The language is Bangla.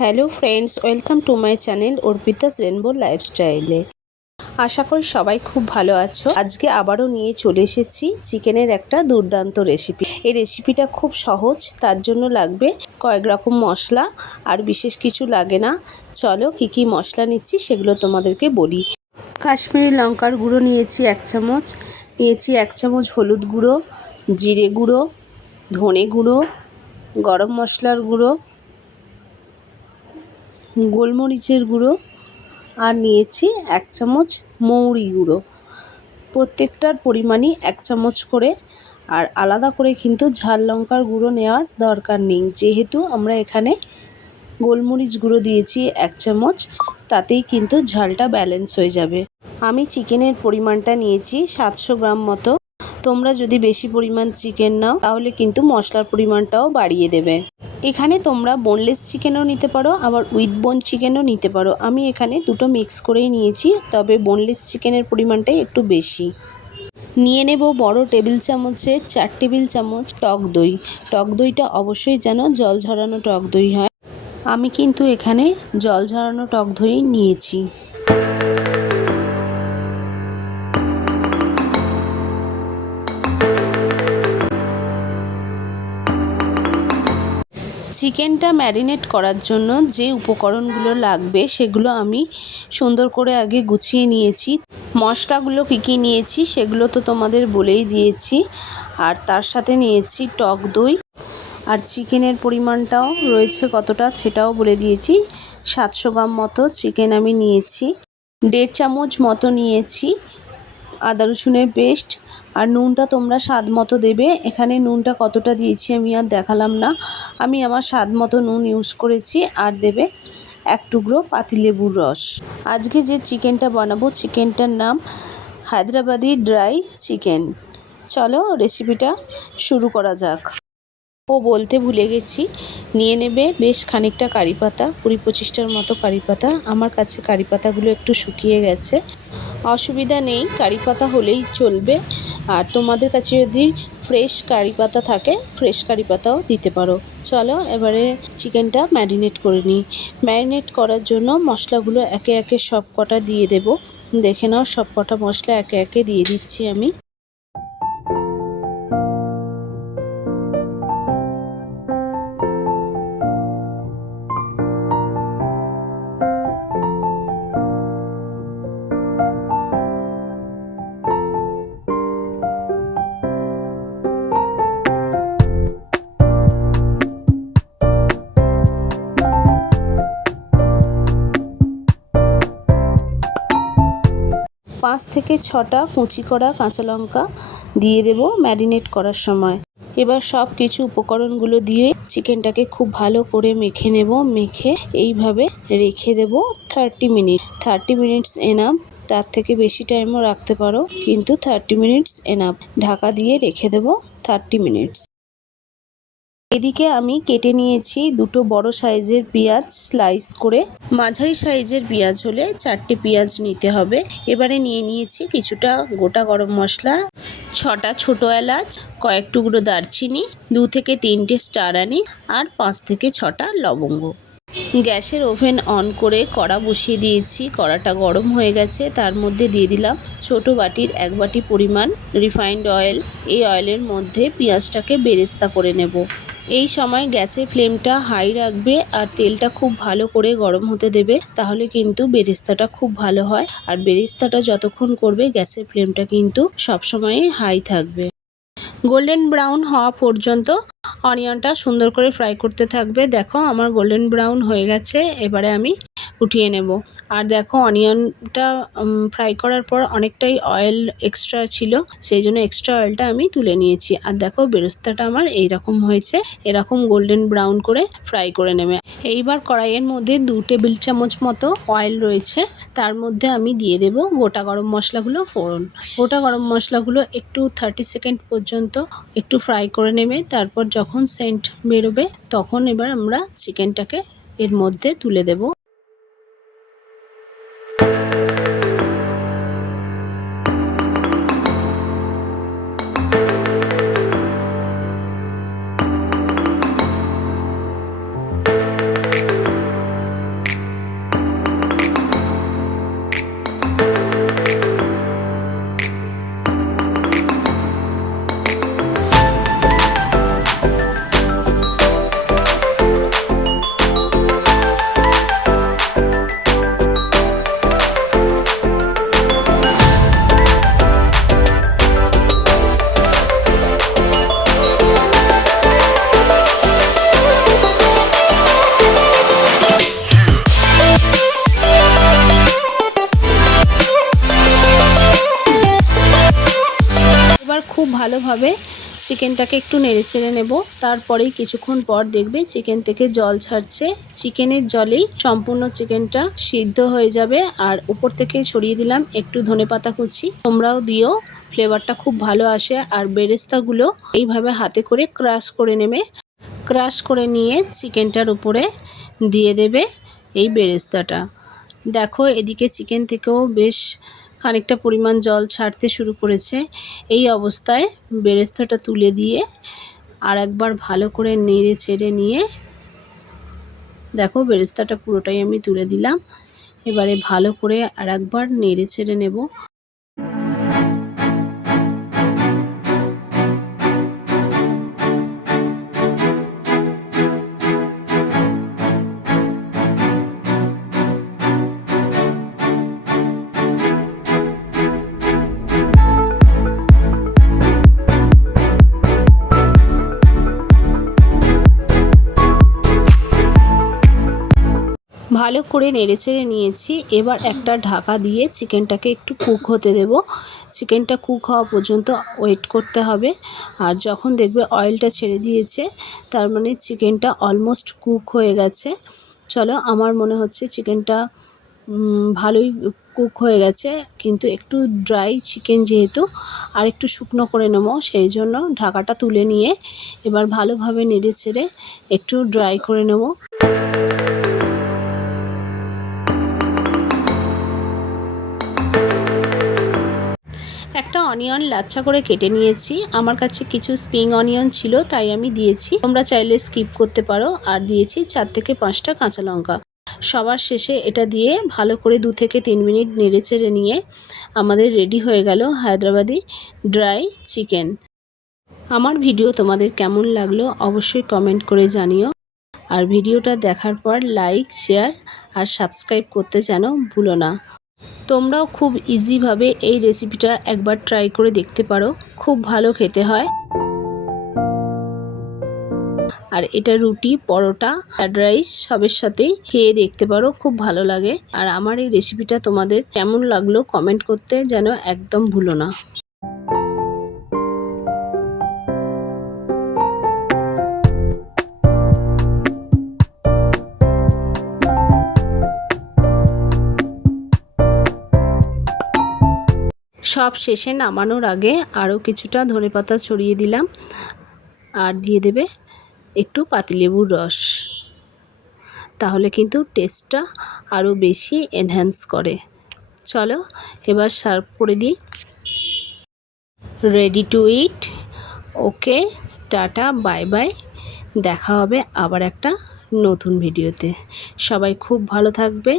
Hello friends, welcome to my channel Arpita's rainbow লাইফস্টাইলে। আশা করি সবাই খুব ভালো আছো। আজকে আবারও নিয়ে চলে এসেছি চিকেনের একটা দুর্দান্ত রেসিপি এই রেসিপিটা খুব সহজ, তার জন্য লাগবে কয়েক রকম মশলা, আর বিশেষ কিছু লাগে না। চলো কী কী মশলা নিচ্ছি সেগুলো তোমাদেরকে বলি। কাশ্মীরি লঙ্কার গুঁড়ো নিয়েছি এক চামচ, নিয়েছি এক চামচ হলুদ গুঁড়ো, জিরে গুঁড়ো, ধনে গুঁড়ো, গরম মশলার গুঁড়ো গোলমরিচের গুঁড়ো আর নিয়েছি এক চামচ মৌরি গুঁড়ো। প্রত্যেকটার পরিমাণই এক চামচ করে আর আলাদা করে কিন্তু ঝাল লঙ্কার গুঁড়ো নেওয়ার দরকার নেই। যেহেতু আমরা এখানে গোলমরিচ গুঁড়ো দিয়েছি এক চামচ, তাতেই কিন্তু ঝালটা ব্যালেন্স হয়ে যাবে। আমি চিকেনের পরিমাণটা নিয়েছি সাতশো গ্রাম মতো। তোমরা যদি বেশি পরিমাণ চিকেন নাও, তাহলে কিন্তু মশলার পরিমাণটাও বাড়িয়ে দেবে। এখানে তোমরা বোনলেস চিকেনও নিতে পারো, আবার উইথ বোন চিকেনও নিতে পারো। আমি এখানে দুটো মিক্স করেই নিয়েছি, তবে বোনলেস চিকেনের পরিমাণটাই একটু বেশি। নিয়ে নেব বড় টেবিল চামচে চার টেবিল চামচ টক দই। টক দইটা অবশ্যই যেন জল ঝরানো টক দই হয়। আমি কিন্তু এখানে জল ঝরানো টক দই নিয়েছি। চিকেনটা ম্যারিনেট করার জন্য যে উপকরণগুলো লাগবে সেগুলো আমি সুন্দর করে আগে গুছিয়ে নিয়েছি। মশলাগুলো কী কী নিয়েছি সেগুলো তো তোমাদের বলেই দিয়েছি। আর তার সাথে নিয়েছি টক দই। আর চিকেনের পরিমাণটাও রয়েছে কতটা সেটাও বলে দিয়েছি। সাতশো গ্রাম মতো চিকেন আমি নিয়েছি। দেড় চামচ মতো নিয়েছি। আদা রসুনের পেস্ট আর নুনটা তোমরা স্বাদ মতো দেবে। এখানে নুনটা কতটা দিয়েছি আমি আর দেখালাম না। আমি আমার স্বাদ মতো নুন ইউজ করেছি আর দেবে এক টুকরো পাতিলেবুর রস। আজকে যে চিকেনটা বানাবো, চিকেনটার নাম হায়দ্রাবাদি ড্রাই চিকেন। চলো রেসিপিটা শুরু করা যাক। ও বলতে ভুলে গেছি, নিয়ে নেবে বেশ খানিকটা কারি পাতা, কুড়ি পঁচিশটার মতো কারি পাতা। আমার কাছে কারি পাতাগুলো একটু শুকিয়ে গেছে। অসুবিধা নেই, কারি পাতা হলেই চলবে। আর তোমাদের কাছে যদি ফ্রেশ কারি পাতা থাকে ফ্রেশ কারি পাতাও দিতে পারো। চলো এবারে চিকেনটা ম্যারিনেট করে নিই। ম্যারিনেট করার জন্য মশলাগুলো একে একে সব কটা দিয়ে দেব। দেখে নাও সব কটা মশলা একে একে দিয়ে দিচ্ছি আমি। পাঁচ থেকে ছটা কুচি করা কাঁচা লঙ্কা দিয়ে দেব ম্যারিনেট করার সময়। এবার সব কিছু উপকরণগুলো দিয়ে চিকেনটাকে খুব ভালো করে মেখে নেব, মেখে এইভাবে রেখে দেব থার্টি মিনিট থার্টি মিনিটস এনাম তার থেকে বেশি টাইমও রাখতে পারো, কিন্তু থার্টি মিনিটস এনাফ ঢাকা দিয়ে রেখে দেব থার্টি মিনিটস এদিকে আমি কেটে নিয়েছি দুটো বড় সাইজের পেঁয়াজ স্লাইস করে। মাঝারি সাইজের পেঁয়াজ হলে চারটে পেঁয়াজ নিতে হবে। এবারে নিয়ে নিয়েছি কিছুটা গোটা গরম মশলা, ছটা ছোট এলাচ, কয়েক টুকরো দারচিনি, দু থেকে তিনটে স্টার আনি আর পাঁচ থেকে ছটা লবঙ্গ। গ্যাসের ওভেন অন করে কড়া বসিয়ে দিয়েছি। কড়াটা গরম হয়ে গেছে, তার মধ্যে দিয়ে দিলাম ছোট বাটির এক বাটি পরিমাণ রিফাইন্ড অয়েল এই অয়েলের মধ্যে পেঁয়াজটাকে বেরেস্তা করে নেব। এই সময় গ্যাসের ফ্লেমটা হাই রাখবে আর তেলটা খুব ভালো করে গরম হতে দেবে, তাহলে কিন্তু বেরিস্তাটা খুব ভালো হয়। আর বেরিস্তাটা যতক্ষণ করবে, গ্যাসের ফ্লেমটা কিন্তু সবসময়ই হাই থাকবে। গোল্ডেন ব্রাউন হওয়া পর্যন্ত অনিয়নটা সুন্দর করে ফ্রাই করতে থাকবে। দেখো আমার গোল্ডেন ব্রাউন হয়ে গেছে, এবারে আমি উঠিয়ে নেব। আর দেখো অনিয়নটা ফ্রাই করার পর অনেকটাই অয়েল এক্সট্রা ছিল, সেই জন্য এক্সট্রা অয়েলটা আমি তুলে নিয়েছি। আর দেখো বেরস্তাটা আমার এইরকম হয়েছে, এরকম গোল্ডেন ব্রাউন করে ফ্রাই করে নেবে। এইবার কড়াইয়ের মধ্যে দু টেবিল চামচ মতো অয়েল রয়েছে, তার মধ্যে আমি দিয়ে দেব গোটা গরম মশলাগুলো ফোড়ন। গোটা গরম মশলাগুলো একটু থার্টি সেকেন্ড পর্যন্ত একটু ফ্রাই করে নেবে, তারপর যখন সেন্ট বেরোবে তখন এবার আমরা চিকেনটাকে এর মধ্যে তুলে দেব। ভালোভাবে চিকেনটাকে একটু নেড়ে চেড়ে নেব। তারপরেই কিছুক্ষণ পর দেখবে চিকেন থেকে জল ছাড়ছে। চিকেনের জলেই সম্পূর্ণ চিকেনটা সিদ্ধ হয়ে যাবে। আর উপর থেকে ছড়িয়ে দিলাম একটু ধনেপাতা কুচি। তোমরাও দিও, ফ্লেভারটা খুব ভালো আসে। আর বেরেস্তাগুলো এইভাবে হাতে করে ক্রাশ করে নেবে। ক্রাশ করে নিয়ে চিকেনটার উপরে দিয়ে দেবে এই বেরেস্তাটা। দেখো এদিকে চিকেন থেকেও বেশ খানিকটা পরিমাণ জল ছাড়তে শুরু করেছে। এই অবস্থায় বেরেস্তাটা তুলে দিয়ে আর একবার ভালো করে নেড়ে চেড়ে নিয়ে দেখো বেরেস্তাটা পুরোটাই আমি তুলে দিলাম। এবারে ভালো করে আর একবার নেড়ে চেড়ে নেব। ভালো করে নেড়েচেড়ে নিয়েছি। এবার একটা ঢাকা দিয়ে চিকেনটাকে একটু কুক হতে দেব। চিকেনটা কুক হওয়া পর্যন্ত ওয়েট করতে হবে। আর যখন দেখবে অয়েলটা ছেড়ে দিয়েছে, তার মানে চিকেনটা অলমোস্ট কুক হয়ে গেছে। চলো, আমার মনে হচ্ছে চিকেনটা ভালোই কুক হয়ে গেছে। কিন্তু একটু ড্রাই চিকেন যেহেতু, আর একটু শুকনো করে নেব, সেই জন্য ঢাকাটা তুলে নিয়ে এবার ভালোভাবে নেড়ে ছেড়ে একটু ড্রাই করে নেব। একটা অনিয়ন লাচ্ছা করে কেটে নিয়েছি। আমার কাছে কিছু স্প্রিং অনিয়ন ছিল, তাই আমি দিয়েছি। তোমরা চাইলে স্কিপ করতে পারো আর দিয়েছি চার থেকে পাঁচটা কাঁচা লঙ্কা। সবার শেষে এটা দিয়ে ভালো করে দু থেকে তিন মিনিট নেড়ে চেড়ে নিয়ে আমাদের রেডি হয়ে গেল হায়দ্রাবাদি ড্রাই চিকেন আমার ভিডিও তোমাদের কেমন লাগল অবশ্যই কমেন্ট করে জানিও। আর ভিডিওটা দেখার পর লাইক শেয়ার আর সাবস্ক্রাইব করতে যেন ভুলো না। তোমরাও খুব ইজিভাবে এই রেসিপিটা একবার ট্রাই করে দেখতে পারো। খুব ভালো খেতে হয়। আর এটা রুটি, পরোটা ফ্রাইড রাইস সবের সাথেই খেয়ে দেখতে পারো, খুব ভালো লাগে। আর আমার এই রেসিপিটা তোমাদের কেমন লাগল কমেন্ট করতে যেন একদম ভুলো না। সব শেষে নামানোর আগে আরও কিছুটা ধনেপাতা ছড়িয়ে দিলাম আর দিয়ে দেবে একটু পাতিলেবুর রস। তাহলে কিন্তু টেস্টটা আরও বেশি এনহ্যান্স করে। চলো এবার সার্ভ করে দিই। Ready to eat okay tata bye bye দেখা হবে আবার একটা নতুন ভিডিওতে সবাই খুব ভালো থাকবে।